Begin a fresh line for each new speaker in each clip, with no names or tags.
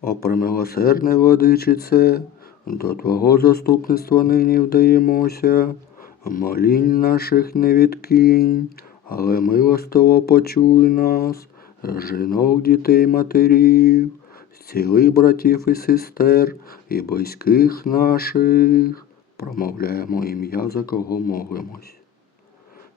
О премилосердне владичице, до Твого заступництва нині вдаємося, молінь наших не відкинь, але милостиво почуй нас, жінок, дітей, матерів, зціли братів і сестер і близьких наших. Промовляємо ім'я, за кого молимось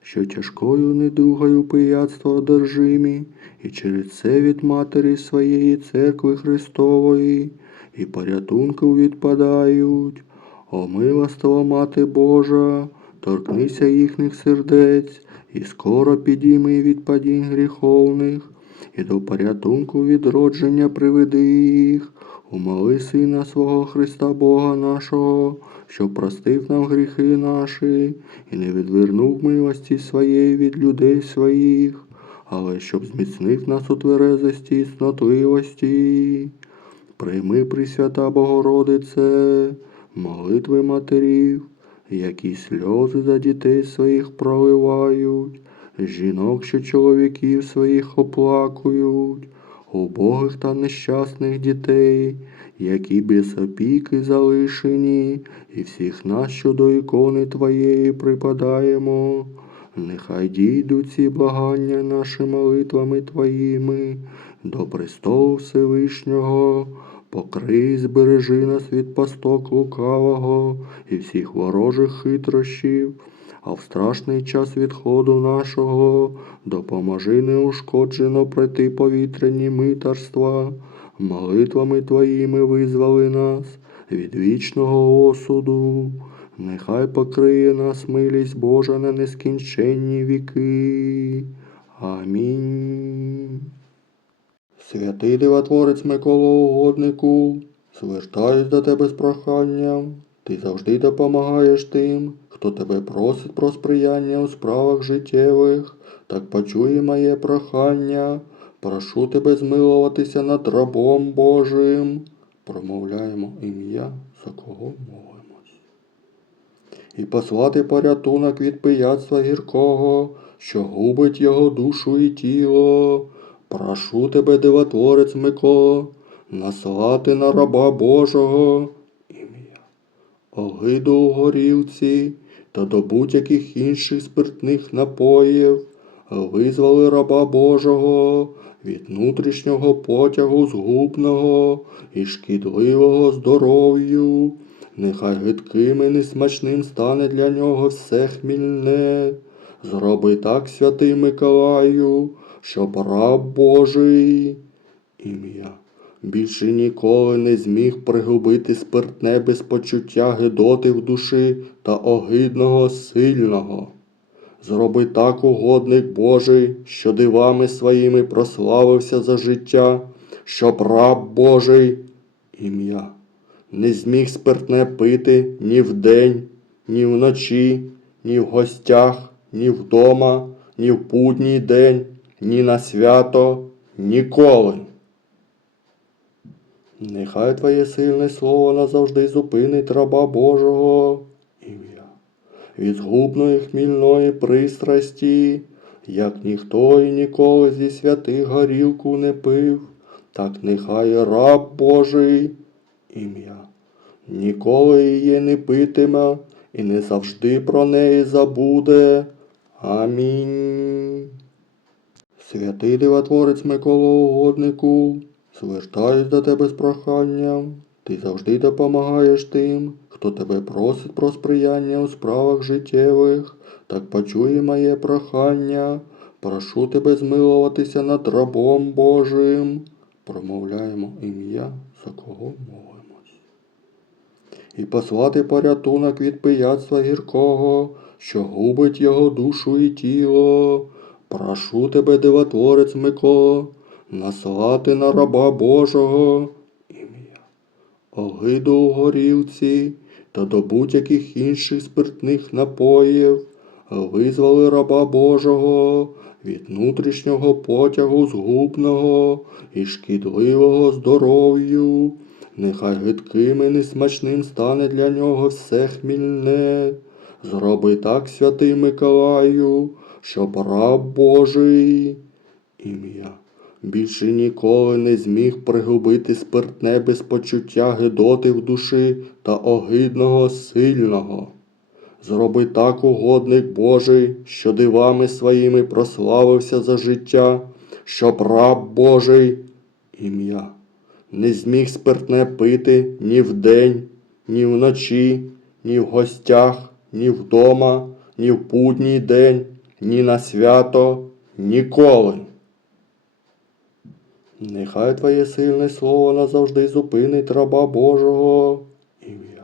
що тяжкою недугою пияцтво одержимі, і через це від Матері своєї церкви Христової, і порятунку відпадають. О милостива Мати Божа, торкнися їхніх сердець, і скоро підійми від падінь гріховних, і до порятунку відродження приведи їх. Умоли Сина свого Христа Бога нашого, що простив нам гріхи наші, і не відвернув милості своєї від людей своїх, але щоб зміцнив нас у тверезості і снотливості. Прийми, Пресвята Богородице, молитви матерів, які сльози за дітей своїх проливають, жінок, що чоловіків своїх оплакують, убогих та нещасних дітей, які без опіки залишені, і всіх нас, що до ікони Твоєї припадаємо. Нехай дійдуть ці благання наші молитвами Твоїми до престолу Всевишнього, покрий, збережи нас від пасток лукавого і всіх ворожих хитрощів, а в страшний час відходу нашого допоможи неушкоджено пройти повітряні митарства, молитвами Твоїми визвали нас від вічного осуду. Нехай покриє нас милість Божа на нескінченні віки. Амінь. Святий дивотворець Микола угоднику, звертаюсь до тебе з проханням. Ти завжди допомагаєш тим, хто тебе просить про сприяння у справах життєвих. Так почуй моє прохання. Прошу тебе змилуватися над рабом Божим. Промовляємо ім'я, за кого молимось. І послати порятунок від пияцтва гіркого, що губить його душу і тіло. Прошу тебе, дивотворець Микола, наслати на раба Божого огиду у горілці та до будь-яких інших спиртних напоїв, визвали раба Божого від внутрішнього потягу згубного і шкідливого здоров'ю. Нехай гидким і несмачним стане для нього все хмільне. Зроби так, святий Миколаю, щоб раб Божий ім'я більше ніколи не зміг пригубити спиртне без почуття гидоти в душі та огидного сильного. Зроби так, угодник Божий, що дивами своїми прославився за життя, щоб раб Божий ім'я не зміг спиртне пити ні вдень, ні вночі, ні в гостях, ні вдома, ні в будній день, ні на свято, ніколи. Нехай Твоє сильне слово назавжди зупинить раба Божого. Ім'я. Від згубної хмільної пристрасті, як ніхто і ніколи зі святих горілку не пив, так нехай раб Божий. Ім'я. Ніколи її не питиме і не завжди про неї забуде. Амінь. Святий дивотворець Микола угоднику, звертаюсь до тебе з проханням. Ти завжди допомагаєш тим, хто тебе просить про сприяння у справах життєвих. Так почуй моє прохання. Прошу тебе змилуватися над рабом Божим. Промовляємо ім'я, за кого молимось. І послати порятунок від пияцтва гіркого, що губить його душу і тіло. Прошу тебе, дивотворець Микола, наслати на раба Божого ім'я, огиду у горілці та до будь-яких інших спиртних напоїв, визвали раба Божого від внутрішнього потягу згубного і шкідливого здоров'ю. Нехай гидким і несмачним стане для нього все хмільне. Зроби так, святий Миколаю, щоб раб Божий ім'я більше ніколи не зміг пригубити спиртне без почуття гидоти в душі та огидного сильного. Зроби так, угодник Божий, що дивами своїми прославився за життя, щоб раб Божий ім'я не зміг спиртне пити ні вдень, ні вночі, ні в гостях, ні вдома, ні в будній день, ні на свято, ніколи. Нехай Твоє сильне слово назавжди зупинить раба Божого. Ім'я.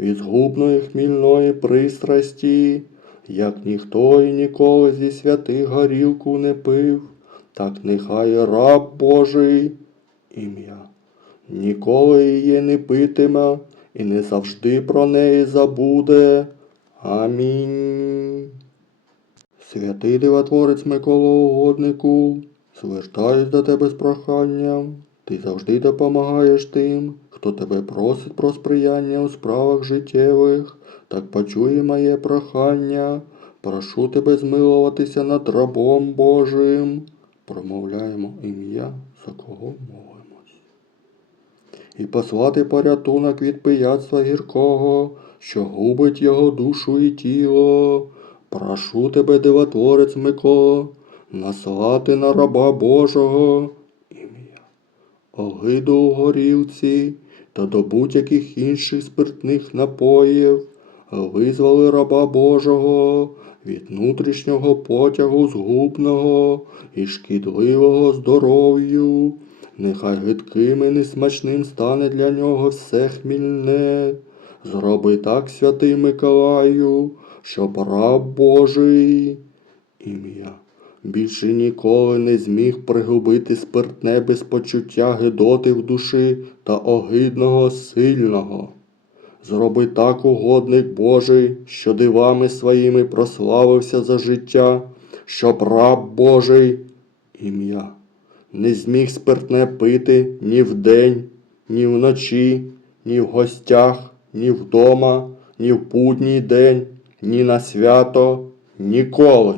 Від згубної хмільної пристрасті, як ніхто і ніколи зі святих горілку не пив, так нехай раб Божий. Ім'я. Ніколи її не питиме і не завжди про неї забуде. Амінь. Святий дивотворець Микола Угоднику, звертаюсь до тебе з проханням. Ти завжди допомагаєш тим, хто тебе просить про сприяння у справах життєвих. Так почуй моє прохання. Прошу тебе змилуватися над рабом Божим. Промовляємо ім'я, за кого молимось. І послати порятунок від пияцтва гіркого, що губить його душу і тіло. Прошу тебе, дивотворець Микола, наслати на раба Божого ім'я, огиду у горілці та до будь-яких інших спиртних напоїв, визвали раба Божого від внутрішнього потягу згубного і шкідливого здоров'ю. Нехай гидким і несмачним стане для нього все хмільне. Зроби так, святий Миколаю, щоб раб Божий ім'я більше ніколи не зміг пригубити спиртне без почуття гидоти в душі та огидного сильного. Зроби так, угодник Божий, що дивами своїми прославився за життя, щоб раб Божий ім'я не зміг спиртне пити ні вдень, ні вночі, ні в гостях, ні вдома, ні в будній день, ні на свято, ніколи.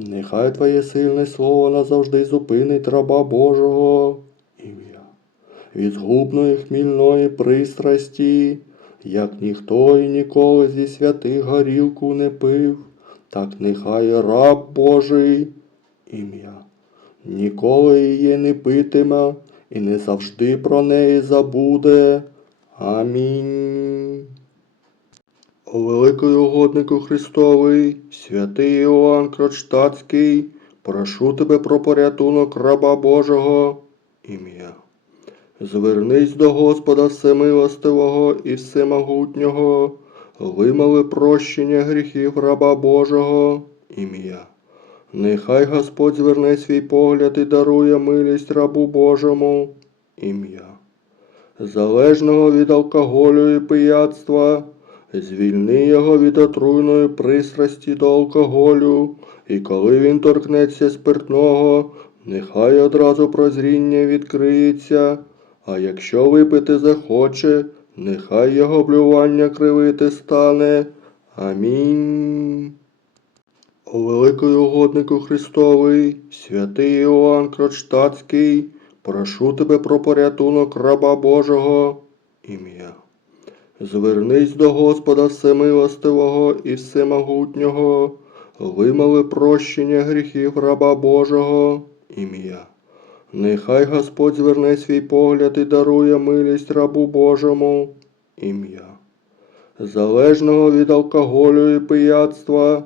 Нехай Твоє сильне слово назавжди зупинить раба Божого ім'я від згубної хмільної пристрасті, як ніхто і ніколи зі святих горілку не пив, так нехай раб Божий ім'я ніколи її не питиме і не завжди про неї забуде. Амінь. Великий угоднику Христовий, святий Іоанн Кронштадтський, прошу тебе про порятунок раба Божого ім'я. Звернись до Господа Всемилостивого і Всемогутнього, вимоли прощення гріхів раба Божого ім'я. Нехай Господь зверне свій погляд і дарує милість рабу Божому ім'я. Залежного від алкоголю і пияцтва, звільни його від отруйної пристрасті до алкоголю, і коли він торкнеться спиртного, нехай одразу прозріння відкриється, а якщо випити захоче, нехай його блювання кривити стане. Амінь. О великий угоднику Христовий, святий Іоанн Кронштадтський, прошу тебе про порятунок раба Божого ім'я. Звернись до Господа Всемилостивого і Всемогутнього, вимоли прощення гріхів раба Божого ім'я. Нехай Господь зверне свій погляд і дарує милість рабу Божому ім'я. Залежного від алкоголю і пияцтва,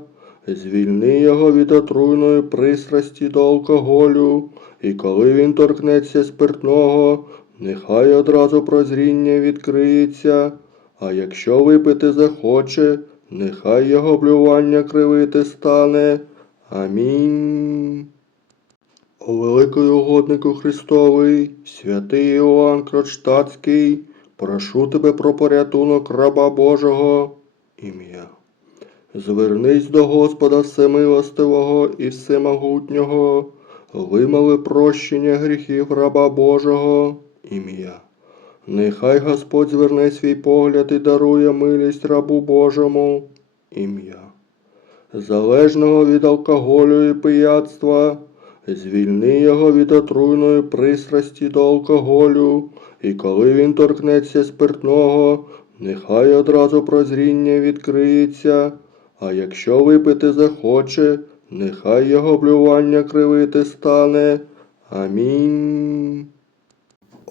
звільни його від отруйної пристрасті до алкоголю, і коли він торкнеться спиртного, нехай одразу прозріння відкриється, а якщо випити захоче, нехай його блювання кривити стане. Амінь. О великий угоднику Христовий, святий Іоанн Кронштадтський, прошу тебе про порятунок раба Божого ім'я. Звернись до Господа Всемилостивого і Всемогутнього, вимоли прощення гріхів раба Божого ім'я. Нехай Господь зверне свій погляд і дарує милість рабу Божому ім'я. Залежного від алкоголю і пияцтва, звільни його від отруйної пристрасті до алкоголю, і коли він торкнеться спиртного, нехай одразу прозріння відкриється, а якщо випити захоче, нехай його блювання кривити стане. Амінь.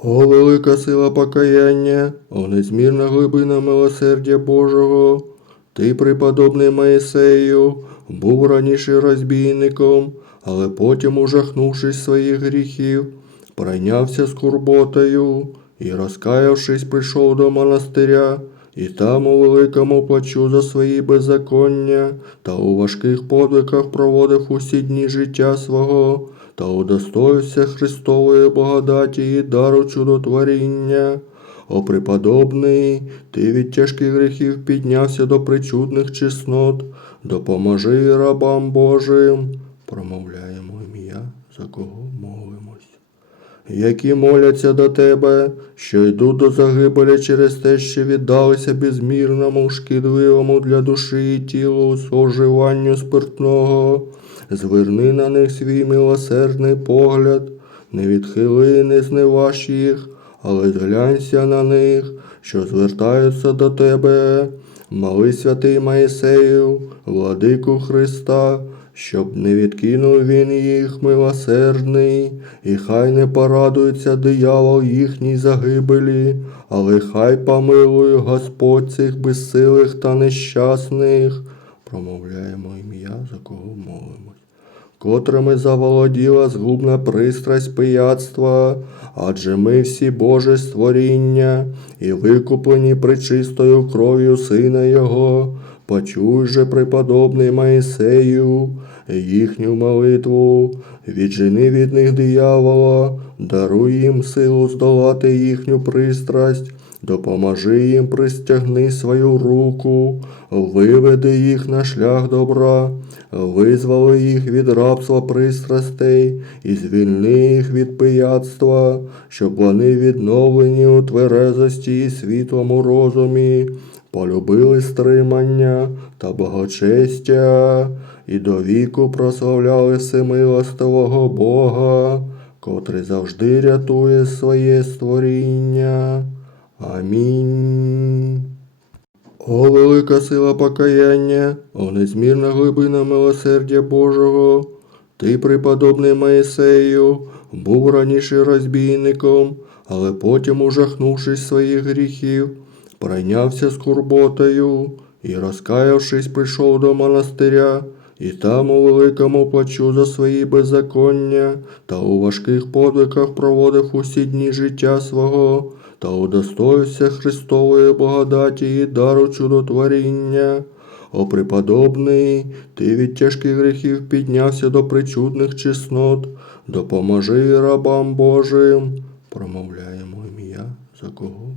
О, велика сила покаяння, о незмірна глибина милосердя Божого. Ти, преподобний Моїсею, був раніше розбійником, але потім, ужахнувшись своїх гріхів, пройнявся скорботою і, розкаявшись, прийшов до монастиря, і там у великому плачу за свої беззаконня та у важких подвигах проводив усі дні життя свого та удостоївся Христової благодаті і дару чудотворіння. О преподобний, ти від тяжких гріхів піднявся до причудних чеснот, допоможи рабам Божим, промовляємо ім'я, за кого молимось. Які моляться до тебе, що йдуть до загибелі через те, що віддалися безмірному, шкідливому для душі і тілу споживанню спиртного, зверни на них свій милосердний погляд, не відхили, не зневаж їх, але зглянься на них, що звертаються до тебе. Моли святий Моїсею, владику Христа, щоб не відкинув він їх милосердний, і хай не порадується диявол їхній загибелі, але хай помилує Господь цих безсилих та нещасних. Промовляємо ім'я, за кого молимось котрими заволоділа згубна пристрасть пияцтва, адже ми всі Боже створіння і викуплені причистою кров'ю Сина Його. Почуй же, преподобний Моїсею, їхню молитву, віджени від них диявола, даруй їм силу здолати їхню пристрасть, допоможи їм пристягни свою руку, виведи їх на шлях добра, визволи їх від рабства пристрастей і звільни їх від пияцтва, щоб вони відновлені у тверезості і світлому розумі, полюбили стримання та благочестя, і до віку прославляли всемилостивого Бога, котрий завжди рятує своє створіння. Амінь. О, велика сила покаяння, о незмірна глибина милосердя Божого. Ти, преподобний Моїсею, був раніше розбійником, але потім, ужахнувшись своїх гріхів, пройнявся скорботою і, розкаявшись, прийшов до монастиря, і там у великому плачу за свої беззаконня та у важких подвигах проводив усі дні життя свого та удостоївся Христової благодаті і дару чудотворіння. О преподобний, ти від тяжких гріхів піднявся до причудних чеснот, допоможи рабам Божим, промовляємо ім'я, за кого.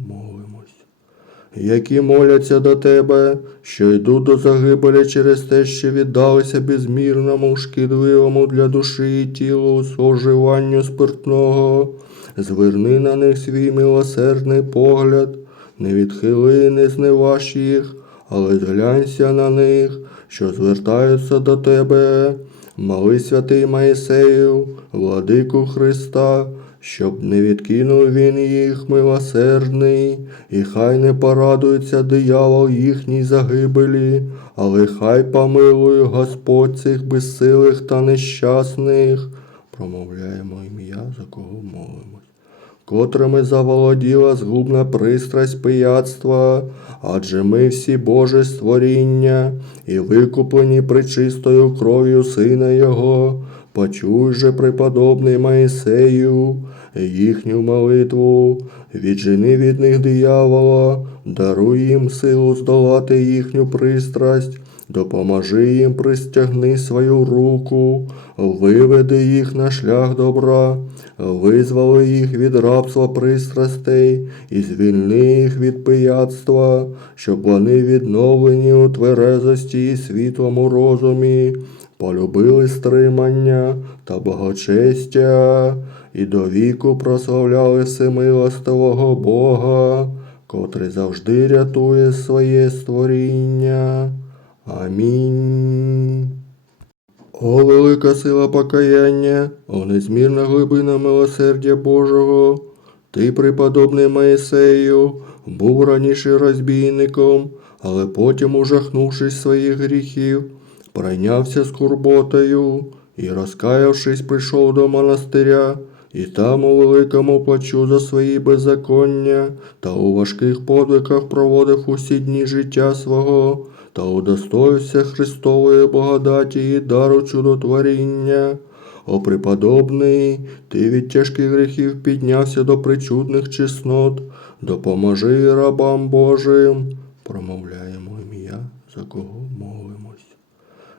Які моляться до тебе, що йдуть до загибелі через те, що віддалися безмірному, шкідливому для душі і тілу споживанню спиртного, зверни на них свій милосердний погляд, не відхили, не зневаж їх, але зглянься на них, що звертаються до тебе. Моли святий Моїсею, владику Христа, щоб не відкинув він їх милосердний, і хай не порадується диявол їхній загибелі, але хай помилує Господь цих безсилих та нещасних. Промовляємо ім'я, за кого молимось котрими заволоділа згубна пристрасть пияцтва, адже ми всі Боже створіння і викуплені причистою кров'ю Сина Його. Почуй же, преподобний Моїсею, їхню молитву, віджени від них диявола, даруй їм силу здолати їхню пристрасть, допоможи їм пристягни свою руку, виведи їх на шлях добра, визволи їх від рабства пристрастей і звільни їх від пияцтва, щоб вони відновлені у тверезості і світлому розумі, полюбили стримання та благочестя, і до віку прославляли всемилостивого Бога, котрий завжди рятує своє створіння. Амінь. О, велика сила покаяння, о незмірна глибина милосердя Божого. Ти, преподобний Моїсею, був раніше розбійником, але потім, ужахнувшись своїх гріхів, пройнявся скорботою і, розкаявшись, прийшов до монастиря, і там у великому плачу за свої беззаконня та у важких подвигах проводив усі дні життя свого та удостоївся Христової благодаті і дару чудотворіння. О преподобний, ти від тяжких гріхів піднявся до причудних чеснот, допоможи рабам Божим, промовляємо ім'я, за кого молимось.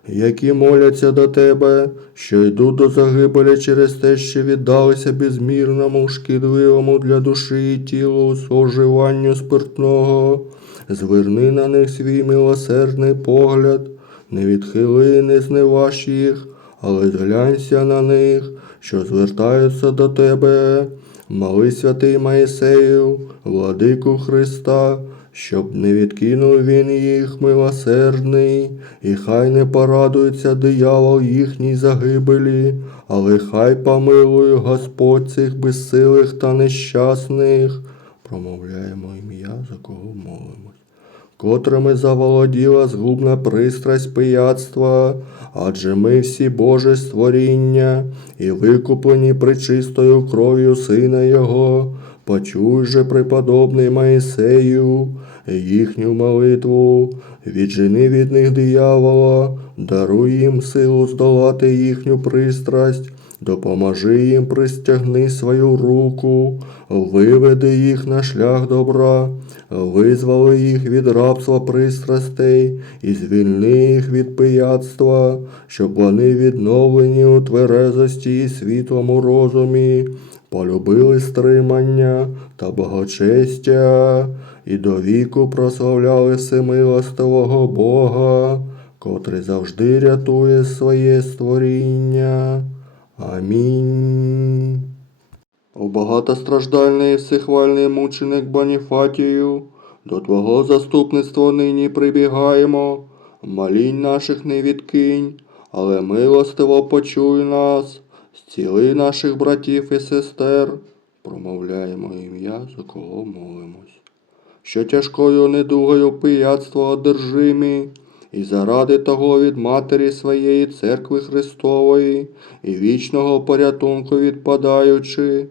Які моляться до тебе, що йдуть до загибелі через те, що віддалися безмірному, шкідливому для душі і тілу споживанню спиртного, зверни на них свій милосердний погляд, не відхили, не зневаж їх, але зглянься на них, що звертаються до тебе. Моли святий Моїсею, владику Христа, щоб не відкинув він їх милосердний, і хай не порадується диявол їхній загибелі, але хай помилує Господь цих безсилих та нещасних. Промовляємо ім'я, за кого молимось котрими заволоділа згубна пристрасть пияцтва, адже ми всі Боже створіння і викуплені причистою кров'ю Сина Його. Почуй же, преподобний Моїсею, їхню молитву, віджени від них диявола, даруй їм силу здолати їхню пристрасть, допоможи їм пристягни свою руку, виведи їх на шлях добра, визволи їх від рабства пристрастей і звільни їх від пияцтва, щоб вони відновлені у тверезості і світлому розумі, полюбили стримання та благочестя, і до віку прославляли всемилостивого Бога, котрий завжди рятує своє створіння. Амінь. О багатостраждальний і всехвальний мученик Боніфатію, до Твого заступництва нині прибігаємо, молінь наших не відкинь, але милостиво почуй нас, зціли наших братів і сестер, промовляємо ім'я, за кого молимось. Що тяжкою недугою пияцтво одержимі, і заради того від Матері своєї церкви Христової і вічного порятунку відпадаючи,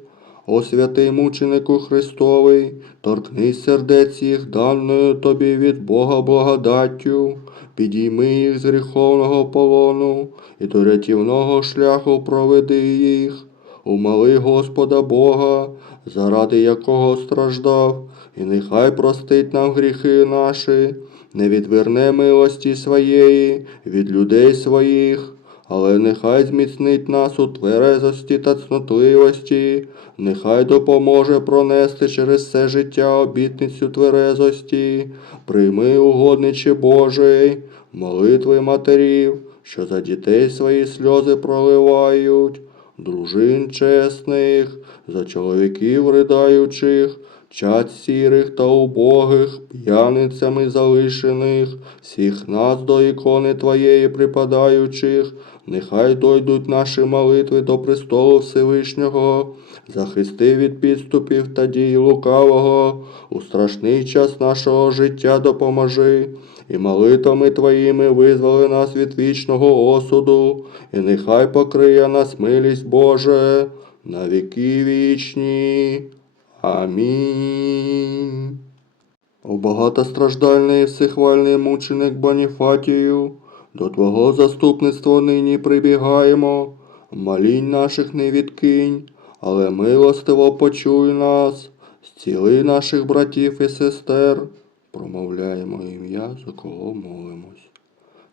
о святий мученику Христовий, торкнись сердець їх даною тобі від Бога благодаттю, підійми їх з гріховного полону і до рятівного шляху проведи їх. Умоли Господа Бога, заради якого страждав, і нехай простить нам гріхи наші, не відверне милості своєї від людей своїх, але нехай зміцнить нас у тверезості та цнотливості, нехай допоможе пронести через все життя обітницю тверезості, прийми, угодниче Божий, молитви матерів, що за дітей свої сльози проливають, дружин чесних, за чоловіків ридаючих, чад сірих та убогих, п'яницями залишених, всіх нас до ікони Твоєї припадаючих, нехай дойдуть наші молитви до престолу Всевишнього, захисти від підступів та дій лукавого, у страшний час нашого життя допоможи, і молитвами Твоїми визволи нас від вічного осуду, і нехай покриє нас милість Боже на віки вічні. Амінь. О багатостраждальний всехвальний мученик Боніфатію, до Твого заступництва нині прибігаємо, молінь наших не відкинь, але милостиво почуй нас, зціли наших братів і сестер, промовляємо ім'я, за кого молимось.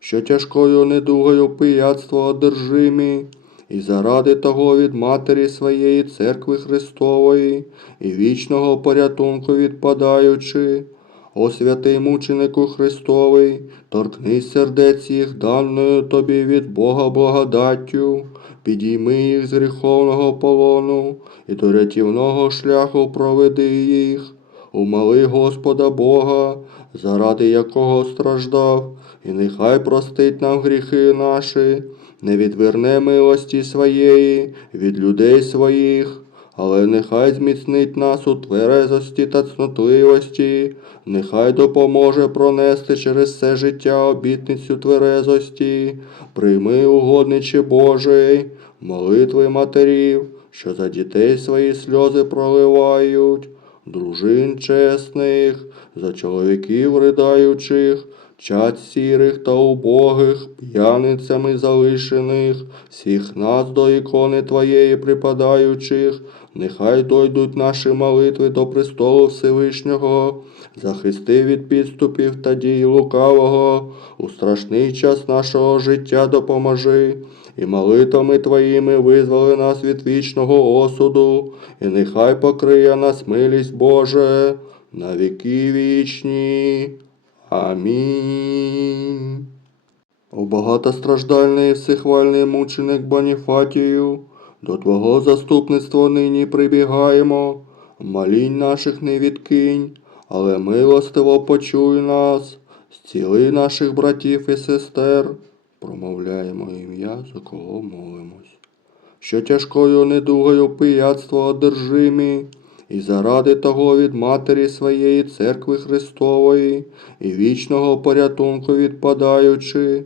Що тяжкою недугою пияцтва одержимі, і заради того від Матері своєї церкви Христової і вічного порятунку відпадаючи, о святий мученику Христовий, торкнись сердець їх даною тобі від Бога благодаттю, підійми їх з гріховного полону і до рятівного шляху проведи їх. Умоли Господа Бога, заради якого страждав, і нехай простить нам гріхи наші, не відверне милості своєї від людей своїх, але нехай зміцнить нас у тверезості та цнотливості, нехай допоможе пронести через все життя обітницю тверезості, прийми, угодниче Божий, молитви матерів, що за дітей свої сльози проливають, дружин чесних, за чоловіків ридаючих, чад сірих та убогих, п'яницями залишених, всіх нас до ікони Твоєї припадаючих, нехай дойдуть наші молитви до престолу Всевишнього, захисти від підступів та дій лукавого, у страшний час нашого життя допоможи, і молитвами Твоїми визволи нас від вічного осуду, і нехай покриє нас милість Боже на віки вічні. Амінь. О багатостраждальний всехвальний мученик Боніфатію, до Твого заступництва нині прибігаємо, молінь наших не відкинь, але милостиво почуй нас, зціли наших братів і сестер, промовляємо ім'я, за кого молимось. Що тяжкою недугою пияцтво одержимі, і заради того від Матері своєї Церкви Христової і вічного порятунку відпадаючи,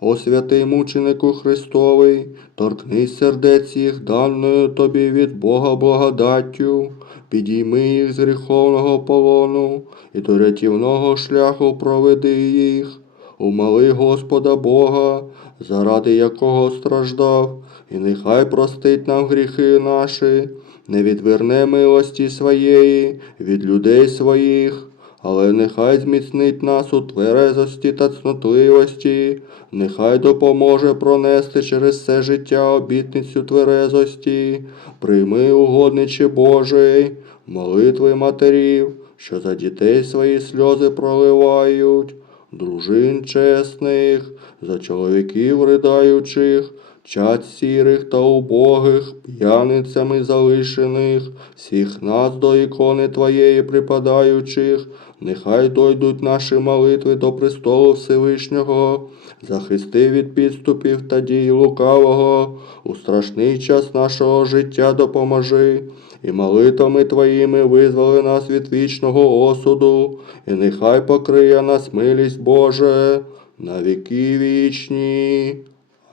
о святий мученику Христовий, торкнись сердець їх даною тобі від Бога благодаттю, підійми їх з гріховного полону і до рятівного шляху проведи їх. Умоли Господа Бога, заради якого страждав, і нехай простить нам гріхи наші, не відверне милості своєї від людей своїх, але нехай зміцнить нас у тверезості та цнотливості, нехай допоможе пронести через все життя обітницю тверезості, прийми, угодниче Божий, молитви матерів, що за дітей свої сльози проливають, дружин чесних, за чоловіків ридаючих, чад сірих та убогих, п'яницями залишених, всіх нас до ікони Твоєї припадаючих, нехай дойдуть наші молитви до престолу Всевишнього, захисти від підступів та дій лукавого, у страшний час нашого життя допоможи, і молитвами Твоїми визволи нас від вічного осуду, і нехай покриє нас милість Боже на віки вічні.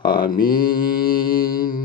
Амінь.